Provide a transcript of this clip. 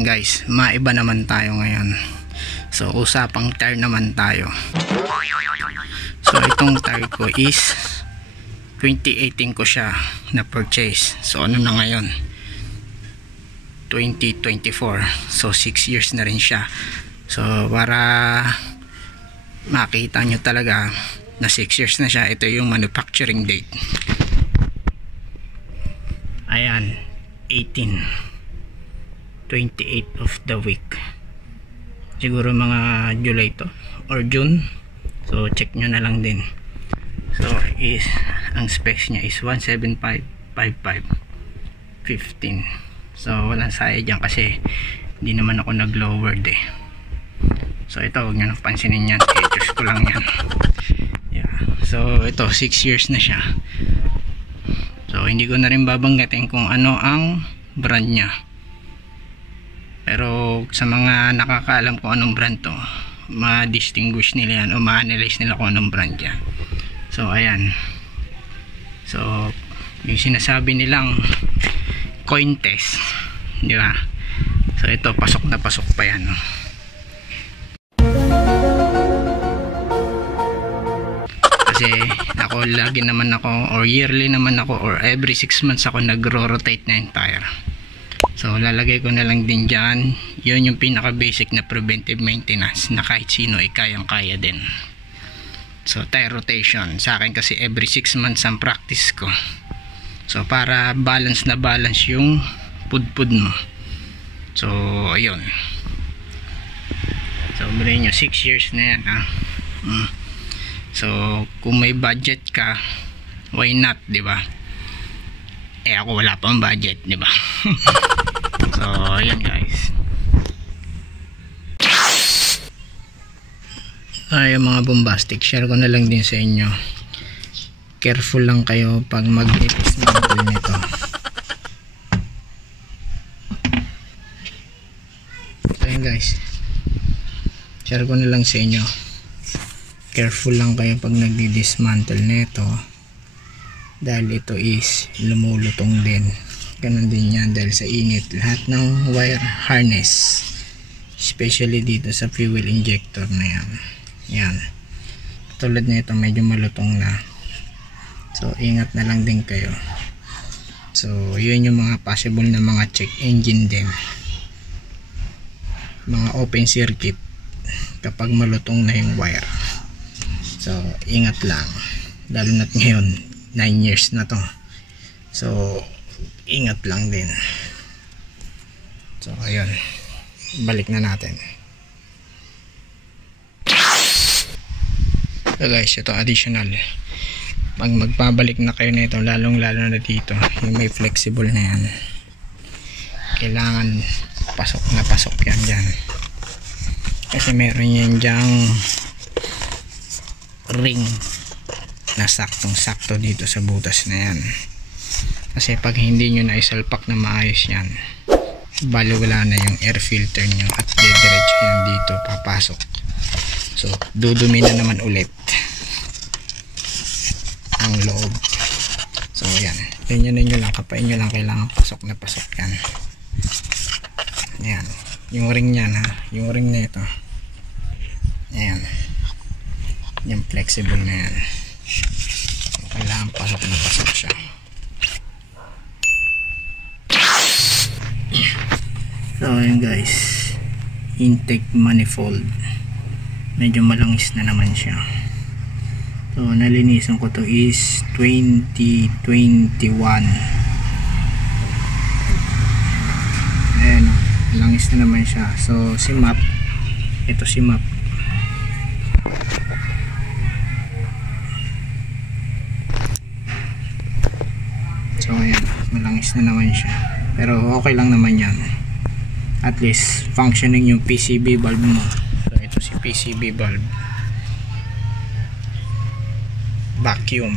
Ayan guys, maiba naman tayo ngayon. So usapang tire naman tayo. So itong tire ko is 2018 ko siya na purchase. So ano na ngayon, 2024. So 6 years na rin siya. So para makita nyo talaga na 6 years na siya, ito yung manufacturing date. Ayan, 28 of the week, siguro mga July to or June. So check nyo na lang din. So is ang specs niya is 175/55/15. So walang saya dyan kasi hindi naman ako nag lowered eh. So ito, huwag nyo nang pansinin yan, choose ko lang yan. Yeah. So ito 6 years na siya. So hindi ko na rin babanggitin kung ano ang brand niya, pero sa mga nakakaalam kung anong brand to, ma-distinguish nila yan o ma-analyze nila kung anong brand yan. So ayan, so yung sinasabi nilang coin test, di ba? So ito, pasok na pasok pa yan. Kasi ako, lagi naman ako, or yearly naman ako, or every 6 months ako nagro-rotate na yung tire. So lalagay ko na lang din dyan. Yun yung pinaka basic na preventive maintenance na kahit sino ay kayang kaya din. So tire rotation sa akin kasi every 6 months ang practice ko. So para balance na balance yung pudpud mo. So ayun. So bilhin nyo, 6 years na yan ha. So kung may budget ka, why not, di ba? Eh ako wala pang budget, di ba? So ayan guys. Ay, mga bombastic, share ko na lang din sa inyo. Careful lang kayo pag mag-dismantle nito. So ayan guys, share ko na lang sa inyo. Careful lang kayo pag nagdi-dismantle nito, dahil ito is lumulutong din. Ganun din yan dahil sa init. Lahat ng wire harness, especially dito sa fuel injector na yan, yan, tulad na ito medyo malutong na. So ingat na lang din kayo. So yun yung mga possible na mga check engine din, mga open circuit kapag malutong na yung wire. So ingat lang, lalo na't ngayon 9 years na to. So ingat lang din. So ayun, balik na natin. So guys, ito additional, pag magpabalik na kayo nito, lalong lalo na dito yung may flexible na yan, kailangan pasok na pasok yan dyan, kasi meron yan dyang ring na saktong sakto dito sa butas na yan. Kasi pag hindi nyo na isalpak na maayos yan, bali wala na yung air filter nyo at didiretso yan dito papasok. So dudumi na naman ulit ang loob. So yan, ganyan nyo lang, kapain nyo lang, kailangan pasok na pasok yan. Ayan, yung ring nyan ha, yung ring na ito, ayan, yung flexible na yan, kailangan pasok na pasok siya. So ayan guys, intake manifold, medyo malangis na naman siya. So nalinisan ko to is 2021. Ayan, langis na naman siya. So si map, ito si map, so ayan, malangis na naman siya, pero okay lang naman yan, at least functioning yung PCB valve mo. So ito si PCB valve, vacuum.